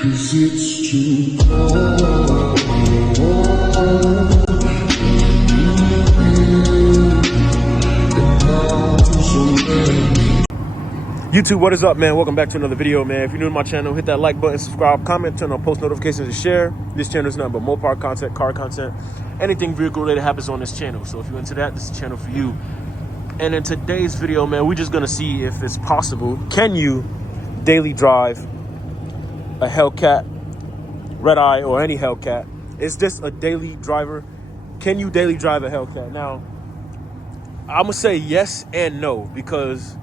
'Cause it's too cold. YouTube, what is up, man? Welcome back to another video, man. If you're new to my channel, hit that like button, subscribe, comment, turn on post notifications, and share. This channel is nothing but Mopar content, car content, anything vehicle related happens on this channel. So if you're into that, this is the channel for you. And in today's video, man, we're just gonna see if it's possible. Can you daily drive a Hellcat, Red Eye, or any Hellcat? Is this a daily driver? Can you daily drive a Hellcat? Now, I'm gonna say yes and no, because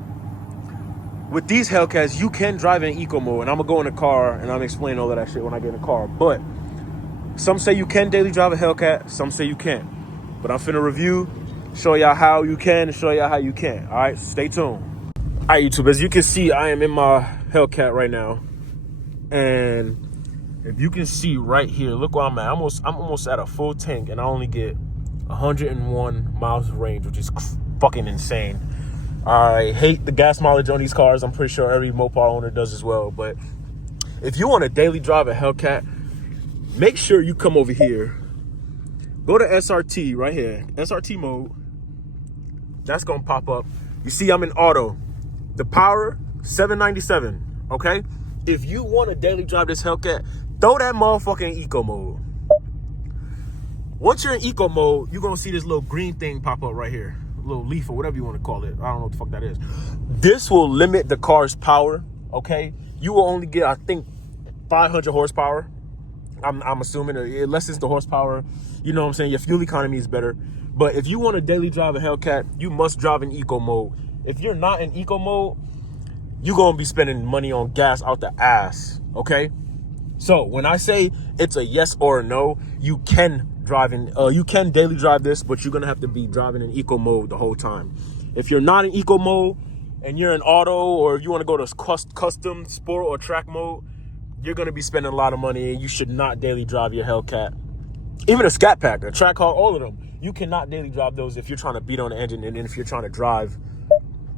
with these Hellcats, you can drive in eco mode, and I'm gonna go in the car and I'm explaining all of that shit when I get in the car. But some say you can daily drive a Hellcat, some say you can't. But I'm finna review, show y'all how you can, and show y'all how you can't. All right, stay tuned. All right, YouTube, as you can see, I am in my Hellcat right now, and if you can see right here, look where I'm at. I'm almost at a full tank, and I only get 101 miles of range, which is fucking insane. I hate the gas mileage on these cars. I'm pretty sure every Mopar owner does as well. But if you want to daily drive a Hellcat, make sure you come over here. Go to SRT right here. SRT mode. That's going to pop up. You see I'm in auto. The power, 797. Okay? If you want to daily drive this Hellcat, throw that motherfucker in eco mode. Once you're in eco mode, you're going to see this little green thing pop up right here. Little leaf or whatever you want to call it. I don't know what the fuck that is. This will limit the car's power, okay? You will only get, I think, 500 horsepower. I'm assuming it lessens the horsepower. You know what I'm saying? Your fuel economy is better. But if you want to daily drive a Hellcat, you must drive in eco mode. If you're not in eco mode, you're going to be spending money on gas out the ass, okay? So when I say it's a yes or a no, you can you can daily drive this, but you're gonna have to be driving in eco mode the whole time. If you're not in eco mode and you're in auto, or if you want to go to custom, sport, or track mode, you're gonna be spending a lot of money, and you should not daily drive your Hellcat. Even a Scat Pack, a Track Hawk, all of them, you cannot daily drive those if you're trying to beat on the engine, and if you're trying to drive.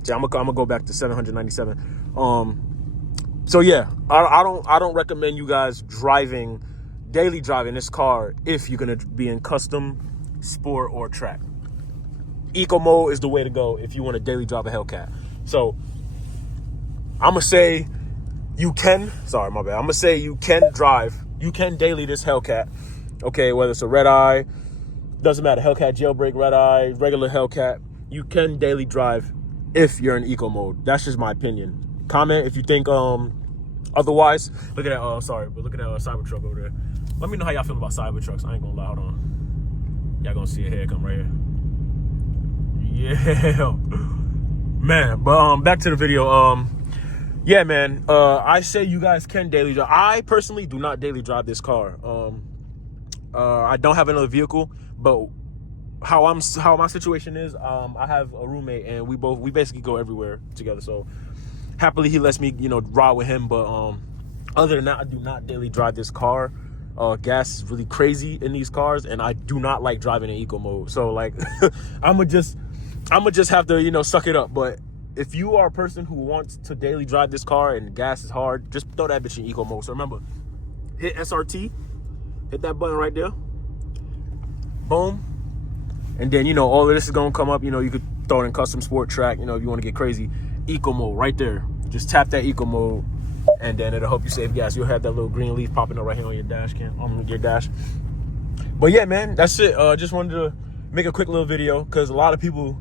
See, I'm gonna go back to 797. So yeah, I don't recommend you guys daily driving this car if you're gonna be in custom, sport, or track. Eco mode is the way to go if you want to daily drive a Hellcat. So I'm gonna say you can. Sorry, my bad. I'm gonna say you can daily this Hellcat. Okay, whether it's a Red Eye, doesn't matter. Hellcat jailbreak, Red Eye, regular Hellcat, you can daily drive if you're in eco mode. That's just my opinion. Comment if you think otherwise. Look at that. Look at that Cybertruck over there. Let me know how y'all feel about Cybertrucks. I ain't gonna lie. Hold on. Y'all gonna see a head come right here. Yeah, man. But back to the video. Yeah, man. I say you guys can daily drive. I personally do not daily drive this car. I don't have another vehicle, but how my situation is, I have a roommate, and we basically go everywhere together. So happily he lets me, ride with him. But other than that, I do not daily drive this car. Gas is really crazy in these cars, and I do not like driving in eco mode. So like, I'ma just have to, suck it up. But if you are a person who wants to daily drive this car and gas is hard, just throw that bitch in eco mode. So remember, hit SRT, hit that button right there, boom, and then all of this is gonna come up. You could throw it in custom, sport, track. If you want to get crazy, eco mode right there. Just tap that eco mode, and then it'll help you save gas. You'll have that little green leaf popping up right here on your dash cam, on your dash. But yeah, man, that's it. Just wanted to make a quick little video, because a lot of people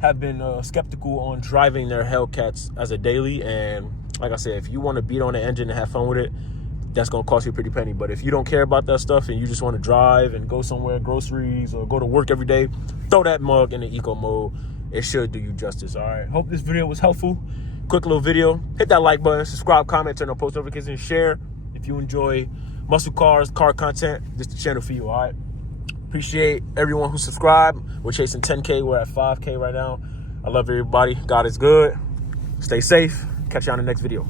have been skeptical on driving their Hellcats as a daily. And like I said, if you want to beat on the engine and have fun with it, that's gonna cost you a pretty penny. But if you don't care about that stuff and you just want to drive and go somewhere, groceries, or go to work every day, throw that mug in the eco mode. It should do you justice. All right, hope this video was helpful. Quick little video. Hit that like button, subscribe, comment, turn on post notifications, and share if you enjoy muscle cars, car content. This is the channel for you. All right, appreciate everyone who subscribed. We're chasing 10K. We're at 5K right now. I love everybody. God is good. Stay safe. Catch you on the next video.